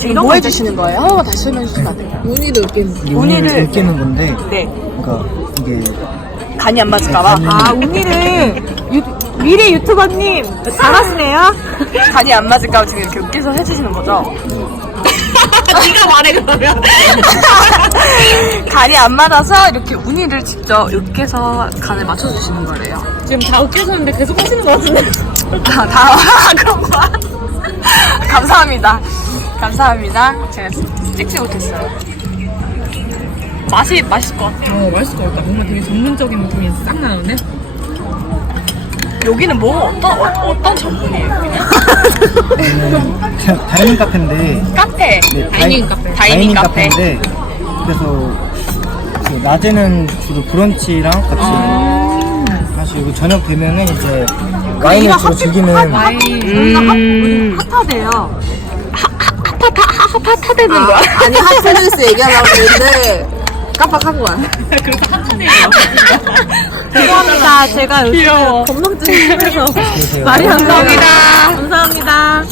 지금 뭐 해주시는 거예요? 한 번만 다시 설명해 주시면 안 돼요? 무늬를 으깨는 거. 운이를 으깨는 건데, 네. 그러니까 이게 간이 안 맞을까봐. 아, 무늬를 미래 유튜버님 잘하시네요. 간이 안 맞을까봐 지금 이렇게 으깨서 해주시는 거죠? 네가 말해 그러면. 간이 안 맞아서 이렇게 우니를 직접 으깨서 간을 맞춰주시는 거래요. 지금 다 으깨셨는데 계속 하시는 것 같은데. 다 그런 거야. 감사합니다. 감사합니다. 제가 찍지 못했어요. 맛있을 것 같아요. 맛있을 것 같다. 뭔가 되게 전문적인 느낌이 싹 나는데? 여기는 뭐 어떤 전문이에요? 그냥? 그냥 다이닝 카페인데, 카페. 네, 다이닝 카페. 다이닝 카페. 카페인데, 그래서 그 낮에는 주로 브런치랑 같이 하시고, 저녁 되면은 이제 와인을 주로 즐기는. 와인. 핫하대요. 핫하대는 거야? 아니, 핫테니스 얘기하려고 했는데 깜빡한 거야. 그래서 핫하대요. 죄송합니다. 제가 요즘 귀여워. 건망증이 심해서 계세요. 말이 안 나옵니다. 감사합니다. 감사합니다.